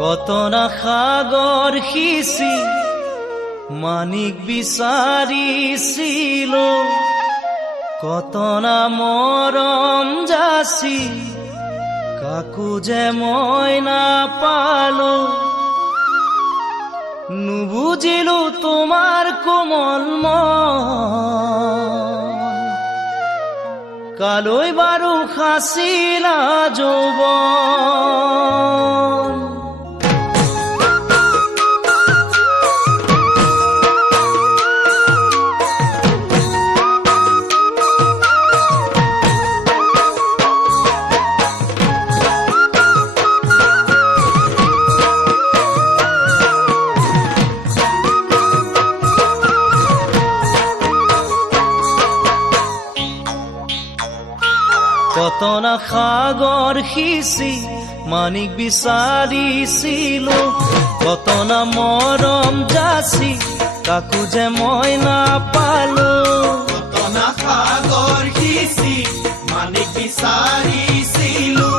কত না সাগৰ সিঁচি মানিক বিচাৰিছিল, কত না মৰম যাচি কাকো যে মই নাপালো। নুবুজিলো তোমাৰ কোমল মন, কালৈ বাৰু সাঁচিলা যৌৱন। কত না সাগৰ সিঁচি মানিক বিচাৰিছিলো, কত না মৰম যাচি কাকো যে মই নাপালো। কত না সাগৰ সিঁচি মানিক বিচাৰিছিলো,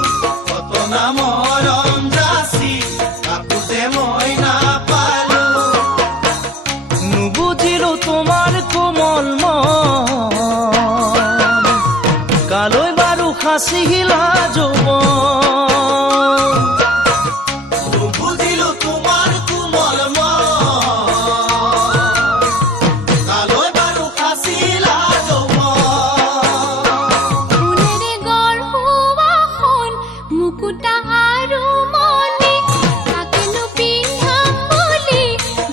কত না মৰম যাচি কাকো যে মই নাপালো। নুবুজিলো তোমাৰ কোমল মন, কালৈ বাৰু সাঁচিলা যৌৱন। নুবুজিলো তোমাৰ কোমল মন, কালৈ বাৰু সাঁচিলা যৌৱন। ফুলেৰে গঢ়োৱা সোণ মুকুতা আৰু মণি, তাকেনো পিন্ধাম বুলি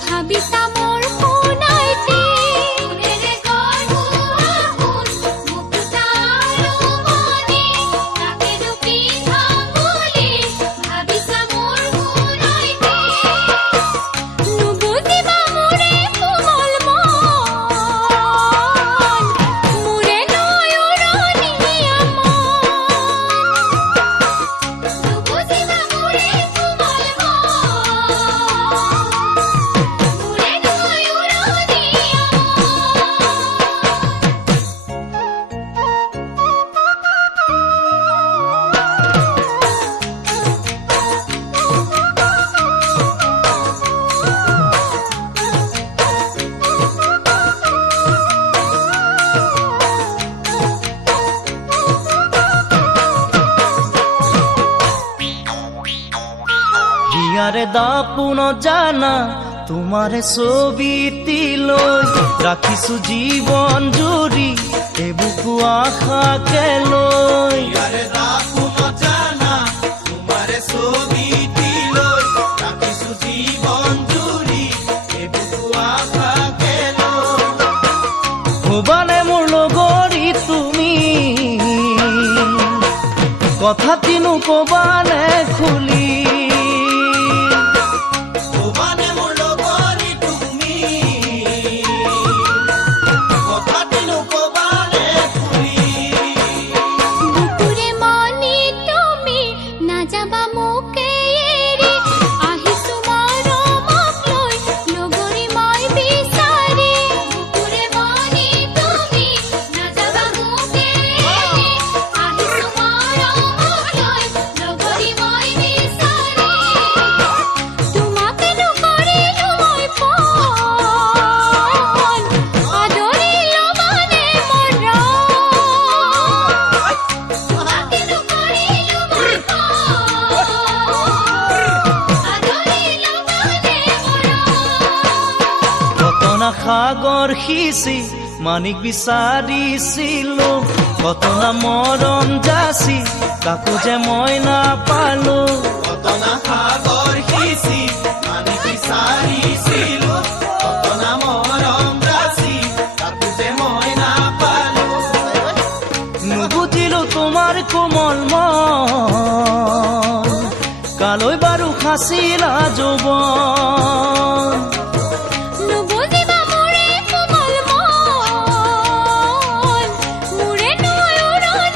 ভাবিছা মোৰ সোণাইটি। ফুলেৰে গঢ়োৱা সোণ মুকুতা আৰু মণি, তাকেনো পিন্ধাম বুলি ভাবিছা মোৰ সোণাইটি। নুবুজিবা মোৰে কোমল মন, মোৰে নয়ননীয়া মন। নুবুজিবা মোৰে কোমল মন, মোৰে নয়ননীয়া হিয়াৰে দাপোন জানা তোমাৰে ছবিটি লৈ ৰাখিছো জীৱন জুৰি এবুকু আশাকে লৈ। ইয়াৰে দাপোন জানা তোমাৰে ছবিটি লৈ ৰাখিছো জীৱন জুৰি এবুকু আশাকে লৈ। ভবানে মোৰ লগৰী তুমি, কথা কিনো কবানে খুলি। ভবানে মোৰ লগৰী তুমি, কথাটিনো কবানে খুলি। বুকুৰে মনি তুমি নাযাবা মোকে এৰি, আহিছো মৰমক লৈ লগৰী মই বিচাৰি। বুকুৰে মনি তুমি নাযাবা মোকে এৰি, আহিছো মৰমক লৈ লগৰী মই বিচাৰি। তোমাকেনো কৰিলো মই পণ, আদৰিলো মানে মৰম। তোমাকেনো কৰিলো মই পণ, আদৰিলো মানে মৰম। কত না সাগৰ সিঁচি মানিক বিচাৰিছিলো, কত না মৰম যাচি কাকো যে মই নাপালো। কত না সাগৰ সিঁচি মানিক বিচাৰিছিলো, কত না মৰম যাচি কাকো যে মই নাপালো। নুবুজিলো তোমাৰ কোমল মন, কালৈ বাৰু সাঁচিলা যৌৱন।